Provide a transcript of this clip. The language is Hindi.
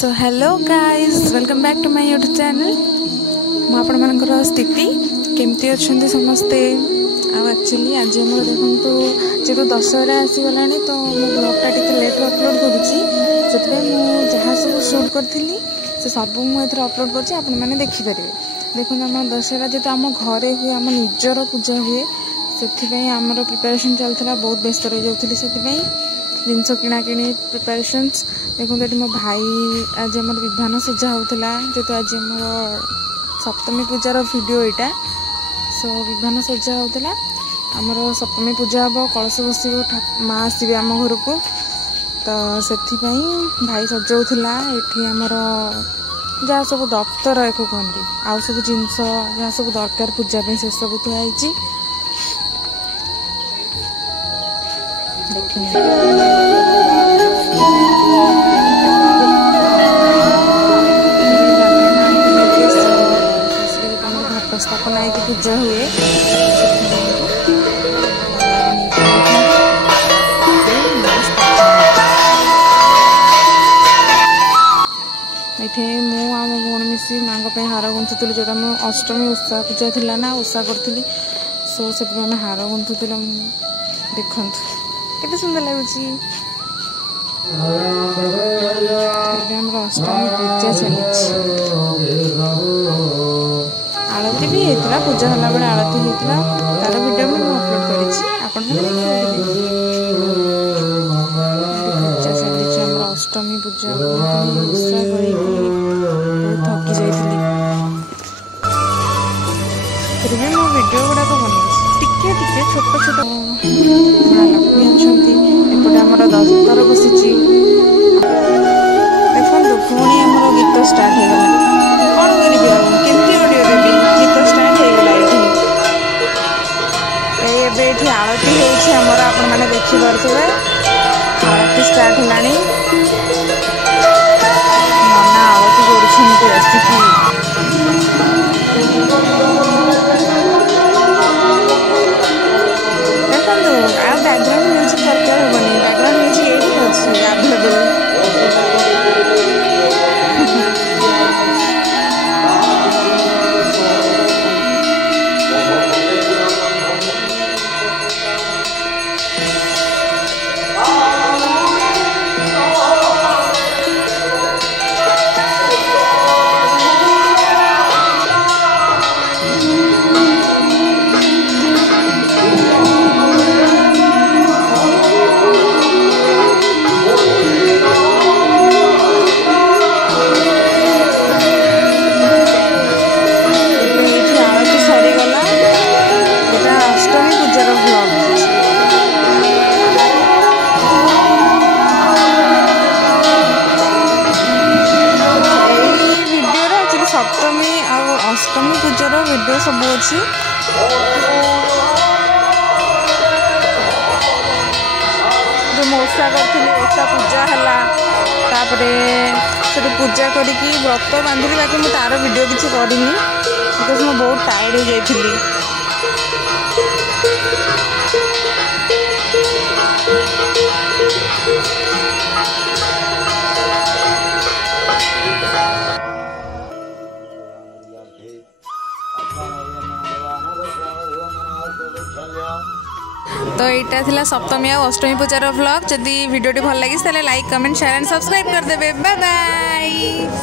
So hello guys welcome back to my YouTube channel मुझे स्थिति केमती अच्छा समस्ते एक्चुअली आज आम देखो जेहतु दशहरा आसीगला तो मो ब्लॉगटा टी लेट अपलोड करुँची जहाँ सब शूट करी से सब मुझे अपलोड कर देखिपारे देखो आम दशहरा जेहतु आम घरे हुए आम निजर पूजा हुए से आमर प्रिपरेशन चलता बहुत व्यस्त रही जाऊँगी से जिनस किणा किणी प्रिपरेशंस देखो ये मो भाई आज आम विधान सजा होता जेहतु आज आम सप्तमी पूजार वीडियो यहाँ सो विधान सजा होता आमर सप्तमी पूजा हम कलश बस माँ आसवे आम घर को तो से भाई सजाऊला ये आमर जहाँ सब दफ्तर एक कहते आउ सब जिनस जहाँ सब दरकार पूजा से सब थुआई घट स्थापना पूजा हुए ये मुझ भौणी मिसी माँ हार गुंथुलु जो अष्टमी उषा पूजा थी ना उषा करी सो से हार गुंथुलु देखु केते सुंदर लगुच अष्टमी पूजा चली आरती भी होता पूजा होला बेले आरती होता तार वीडियो भी अपलोड करी पूजा चली अष्टमी पूजा उषा कर थकी जाइए फिर भी मो वीडियो गुड़ाक बन टे छोट छोट लक्ष्मी अच्छा एपटे आमर दफ्तर बसी देखो पुणी आमर गीत स्टार्ट हो गला कौन करी केमती ऑडियो देवी गीत स्टार्ट हो गला ये आरती होमर आपण मैंने देखिपे आरती स्टार्ट है नना आरती कर आसिकी बैकग्राउंड म्यूजिक दरकार हेनी बैकग्राउंड म्यूजिक ये अच्छी अवेलेबल सप्तमी और अष्टमी पूजार वीडियो सब अच्छी जो ओषा करी ओषा पूजा है पूजा करके व्रत बांधिली बाकी मुझे तार वीडियो किसी करनी बिकज मैं बहुत टायर्ड हो जाइली तो यहाँ थिला सप्तमी और अष्टमी पूजार व्लॉग जदि वीडियो भल लगी like comment share and subscribe करदे बाय बाय।